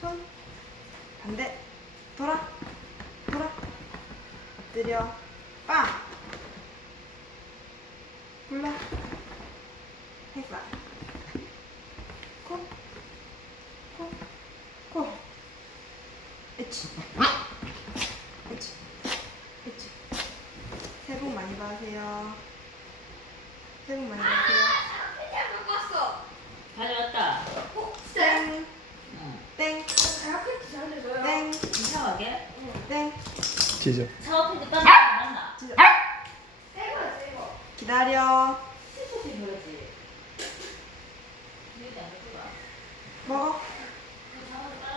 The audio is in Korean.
손 반대 돌아 엎드려 빵 불러 해봐 코 으치 새해 복 많이 받으세요. 새해 복 많이 받으세요. 가져왔다. 땡 응. 땡 이상하게? 땡 지져. 사업 팬티 빠져 맞나? 기다려 스포츠 줘야지. 이거 안 해줘봐. 먹어